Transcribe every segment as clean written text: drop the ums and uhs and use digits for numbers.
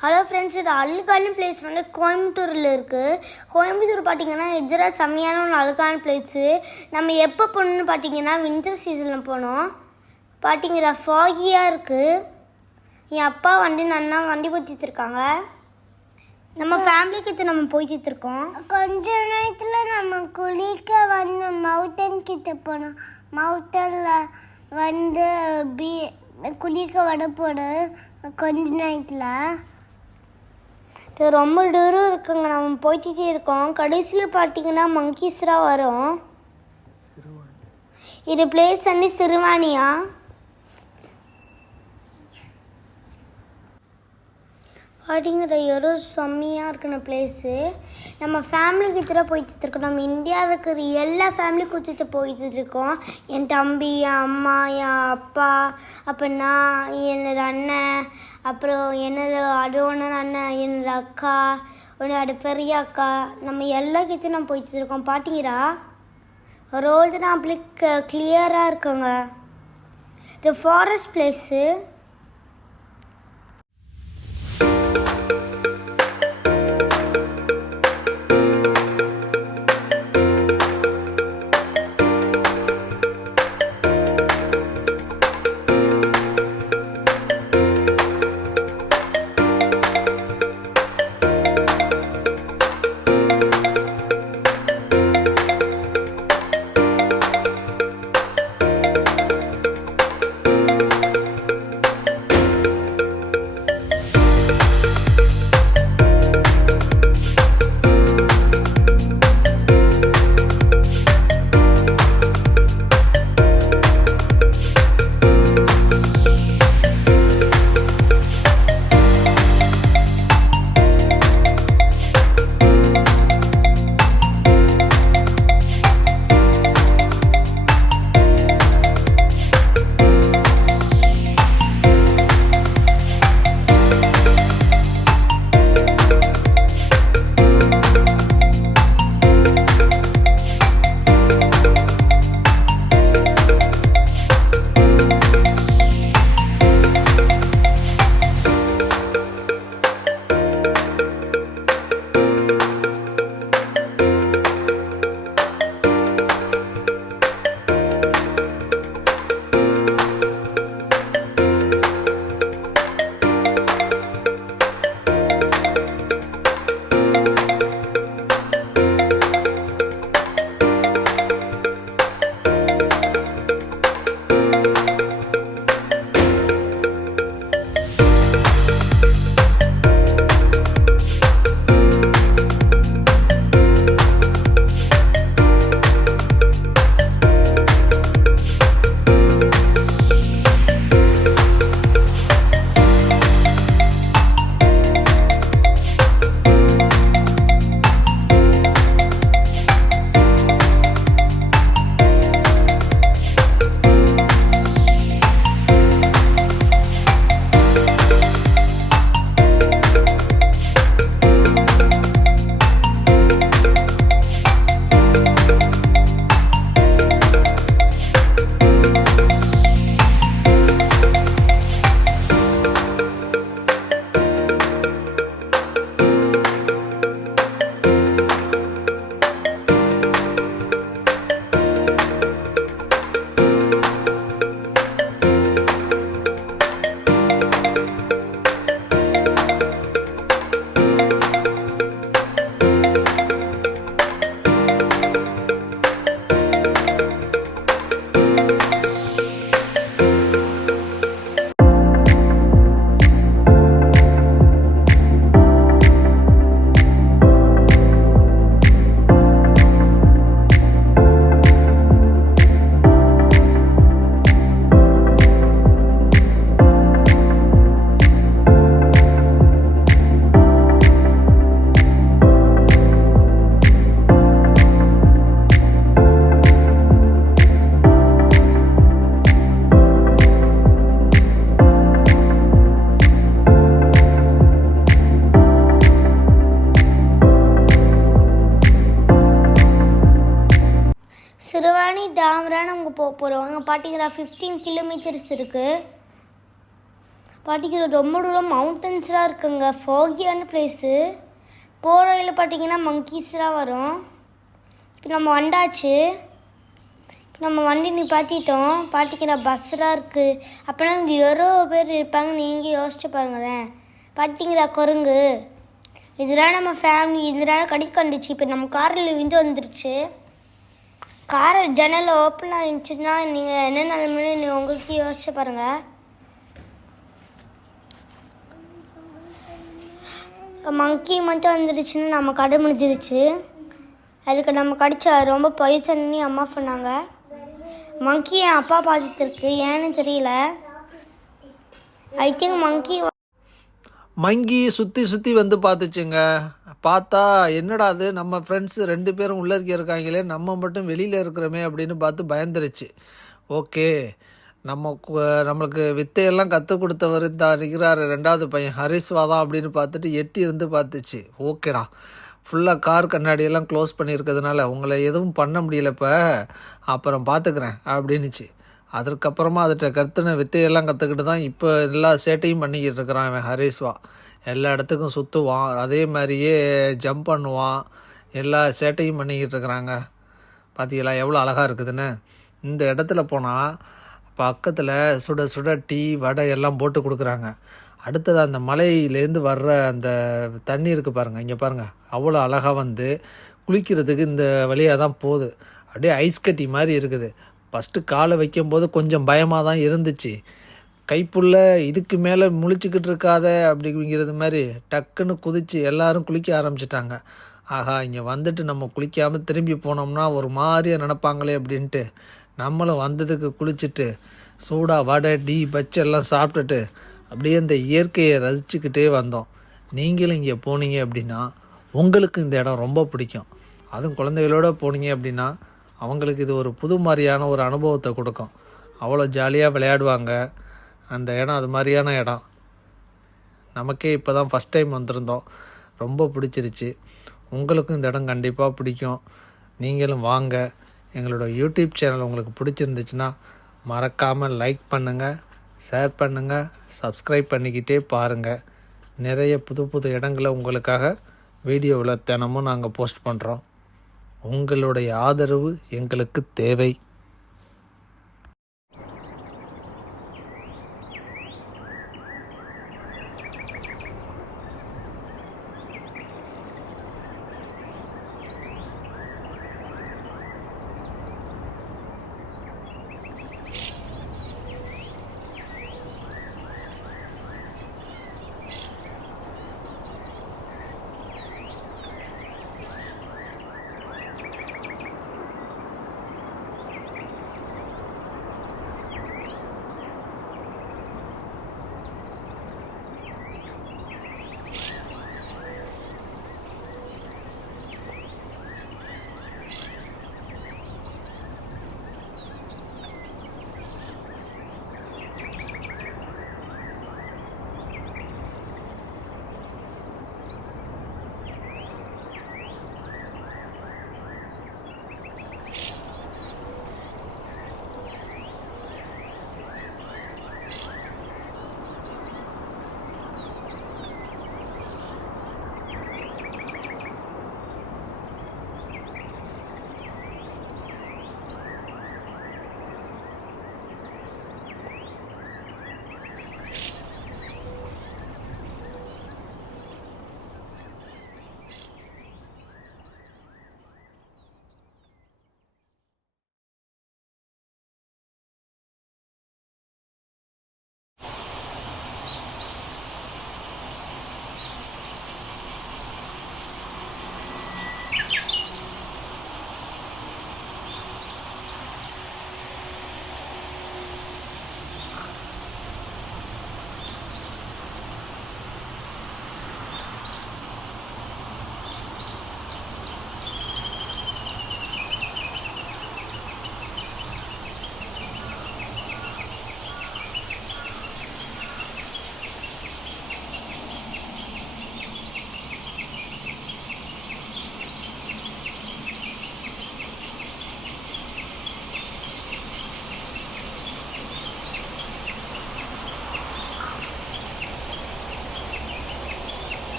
Hello friends, இது அழுக்கான place வந்து கோயம்புத்தூரில் இருக்குது. கோயம்புத்தூர் பார்த்திங்கன்னா எதிராக செம்மையான ஒரு அழுக்கான பிளேஸு. நம்ம எப்போ போகணுன்னு பார்த்திங்கன்னா வின்டர் சீசனில் போனோம். பார்த்திங்கன்னா ஃபாகியாக இருக்குது. என் அப்பா அண்ணா வண்டி போத்திட்டுருக்காங்க. நம்ம ஃபேமிலிக்கிட்ட நம்ம போய்கிட்டு இருக்கோம். கொஞ்ச நேரத்தில் நம்ம குளிக்க வந்து மவுண்டன் கிட்ட போனோம். மவுண்டனில் வந்து குளிக்க வட போடு கொஞ்ச நேரத்தில் ரொம்ப தூரம் இருக்குங்க. நம்ம போய்கிட்டே இருக்கோம். கடைசியில் பார்த்தீங்கன்னா மங்கீஸ்லாம் வரும். இது பிளேஸ் வந்து சிறுவாணியா. அப்படிங்கிற ஒரு செம்மையாக இருக்கிற பிளேஸு. நம்ம ஃபேமிலி கிட்ட போயிட்டு இருக்கோம். நம்ம இந்தியாவில் இருக்கிற எல்லா ஃபேமிலி கூட்டிகிட்டு போயிட்டு இருக்கோம். என் தம்பி, என் அம்மா, என் அப்பா, அப்புறம் நான், என்னோட அண்ணன், அப்புறம் என்னோட அரோன அண்ணன், என்னோட அக்கா, என்னோட பெரிய அக்கா, நம்ம எல்லாக்கிட்டையும் நம்ம போயிட்டு இருக்கோம். பார்த்தீங்களா ரோடு தான் அப்படி கிளியராக இருக்குங்க. இது ஃபாரஸ்ட் பிளேஸு. சிறுவாணி டேம் தான் நமக்கு போக போகிறோம். அங்கே பார்த்தீங்கன்னா 15 கிலோமீட்டர்ஸ் இருக்குது. பார்த்தீங்கன்னா ரொம்ப தூரம் மவுண்டன்ஸ்லாம் இருக்குங்க, ஃபாகியான பிளேஸு. போகிற வழியில் பார்த்தீங்கன்னா மங்கீஸ்லாம் வரும். இப்போ நம்ம வந்தாச்சு. இப்போ நம்ம வண்டி நிப்பாட்டிட்டோம். பார்த்தீங்கன்னா பஸ்ஸெலாம் இருக்குது. அப்போனா இங்கே எவ்வளோ பேர் இருப்பாங்க நீங்கள் யோசிச்சு பாருங்களேன். பார்த்தீங்களா குரங்கு, இதெல்லாம் நம்ம ஃபேமிலி இதெல்லாம் கடிக்கண்டுச்சு. இப்போ நம்ம காரில் விந்து வந்துருச்சு. காரை ஜன்னல் ஓப்பன் ஆகிடுச்சுன்னா நீங்கள் என்ன நிலைமைன்னு உங்களுக்கு யோசிச்சு பாருங்கள். மங்கி மட்டும் வந்துடுச்சுன்னு நம்ம கடை முடிஞ்சிருச்சு. அதுக்கு நம்ம கடிச்சா ரொம்ப பாய்சன்னு அம்மா சொன்னாங்க. மங்கி என் அப்பா பார்த்துருக்கு, ஏன்னு தெரியல. ஐ திங்க் மங்கி சுற்றி வந்து பார்த்துச்சுங்க. பார்த்தா என்னடா அது, நம்ம ஃப்ரெண்ட்ஸு 2 பேரும் உள்ளே இருக்காங்களே, நம்ம மட்டும் வெளியில் இருக்கிறோமே அப்படின்னு பார்த்து பயந்துருச்சு. ஓகே, நம்மளுக்கு வித்தையெல்லாம் கற்றுக் கொடுத்தவர் இந்த இருக்கிறார் 2வது பையன் ஹரிஸ்வா தான் அப்படின்னு பார்த்துட்டு எட்டி இருந்து பார்த்துச்சு. ஓகேடா, ஃபுல்லாக கார் கண்ணாடியெல்லாம் க்ளோஸ் பண்ணியிருக்கிறதுனால உங்களை எதுவும் பண்ண முடியல, இப்போ அப்புறம் பார்த்துக்கிறேன் அப்படின்னுச்சு. அதுக்கப்புறமா அதுகிட்ட கற்றுன வித்தையெல்லாம் கற்றுக்கிட்டு தான் இப்போ எல்லா சேட்டையும் பண்ணிக்கிட்டு இருக்கிறான் இவன் ஹரிஸ்வா. எல்லா இடத்துக்கும் சுற்றுவான், அதே மாதிரியே ஜம்ப் பண்ணுவான், எல்லா சேட்டையும் பண்ணிக்கிட்டு இருக்கிறாங்க. பார்த்தீங்களா எவ்வளோ அழகாக இருக்குதுன்னு. இந்த இடத்துல போனால் பக்கத்தில் சுட சுட டீ வடை எல்லாம் போட்டு கொடுக்குறாங்க. அடுத்தது அந்த மலையிலேருந்து வர்ற அந்த தண்ணி இருக்குது பாருங்கள், இங்கே பாருங்கள் அவ்வளோ அழகாக வந்து குளிக்கிறதுக்கு இந்த வழியாக தான் போகுது. அப்படியே ஐஸ் கட்டி மாதிரி இருக்குது. ஃபஸ்ட்டு காலை வைக்கும்போது கொஞ்சம் பயமாக தான் இருந்துச்சு. கைப்புள்ள இதுக்கு மேலே முழிச்சுக்கிட்டு இருக்காத அப்படிங்கிறது மாதிரி டக்குன்னு குதித்து எல்லாரும் குளிக்க ஆரம்பிச்சிட்டாங்க. ஆஹா, இங்கே வந்துட்டு நம்ம குளிக்காமல் திரும்பி போனோம்னா ஒரு மாதிரியாக நினப்பாங்களே அப்படின்ட்டு நம்மளும் வந்ததுக்கு குளிச்சுட்டு சூடாக வடை டீ பச்சை எல்லாம் சாப்பிட்டுட்டு அப்படியே இந்த இயற்கையை ரசிச்சுக்கிட்டே வந்தோம். நீங்களும் இங்கே போனீங்க அப்படின்னா உங்களுக்கு இந்த இடம் ரொம்ப பிடிக்கும். அதுவும் குழந்தைகளோடு போனீங்க அப்படின்னா அவங்களுக்கு இது ஒரு புது மாதிரியான ஒரு அனுபவத்தை கொடுக்கும். அவ்வளோ ஜாலியாக விளையாடுவாங்க. அந்த இடம் அது மாதிரியான இடம். நமக்கே இப்போ தான் ஃபஸ்ட் டைம் வந்திருந்தோம், ரொம்ப பிடிச்சிருச்சு. உங்களுக்கும் இந்த இடம் கண்டிப்பாக பிடிக்கும். நீங்களும் வாங்க. எங்களோட யூடியூப் சேனல் உங்களுக்கு பிடிச்சிருந்துச்சுன்னா மறக்காமல் லைக் பண்ணுங்கள், ஷேர் பண்ணுங்கள், சப்ஸ்கிரைப் பண்ணிக்கிட்டே பாருங்கள். நிறைய புது புது இடங்களை உங்களுக்காக வீடியோவில் தினமும் நாங்கள் போஸ்ட் பண்ணுறோம். உங்களுடைய ஆதரவு எங்களுக்கு தேவை.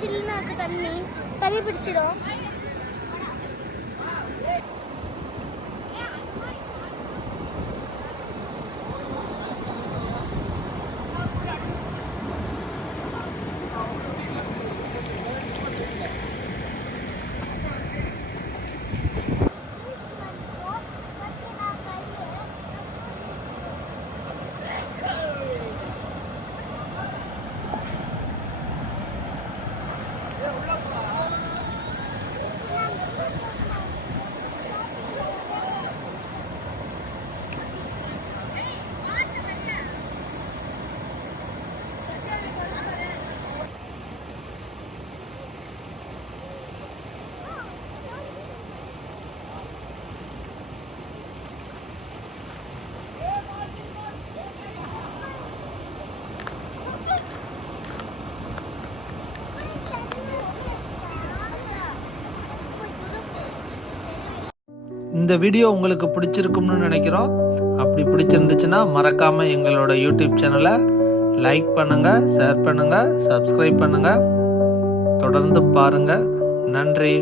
சில்லுன்னு இருக்கு தண்ணி, சளி பிடிச்சிடும். இந்த வீடியோ உங்களுக்கு பிடிச்சிருக்கும்னு நினைக்கிறோம். அப்படி பிடிச்சிருந்துச்சுன்னா மறக்காமல் எங்களோட யூடியூப் சேனலை லைக் பண்ணுங்கள், ஷேர் பண்ணுங்கள், சப்ஸ்கிரைப் பண்ணுங்கள். தொடர்ந்து பாருங்கள். நன்றி.